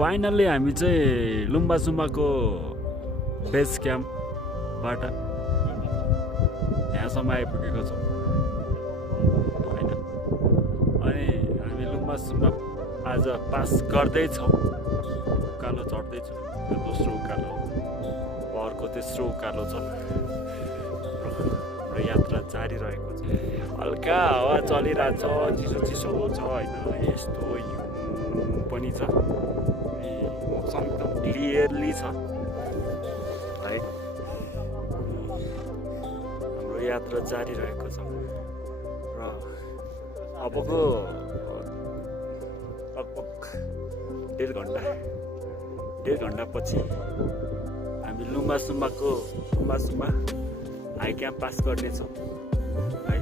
Finally हामी चाहिँ लुम्बा जुम्बाको base क्याम्पबाट यहाँसम्म आइपुगेको छौँ होइन। अनि हामी लुम्बा जुम्बा आज पास गर्दैछौँ, उकालो चढ्दैछौँ। यो दोस्रो उकालो हो, अर्को तेस्रो उकालो छ। हाम्रो यात्रा जारी रहेको छ। हल्का हावा चलिरहेछ, चिसो चिसो छ होइन। यस्तो हिउँ पनि छ, मौसम एकदम क्लियरली छ है। हाम्रो यात्रा जारी रहेको छ र अबको लगभग डेढ घन्टा पछि हामी लुम्बा जुम्बा हाई क्याम्प पास गर्नेछौँ है।